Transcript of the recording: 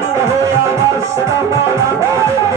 Hey,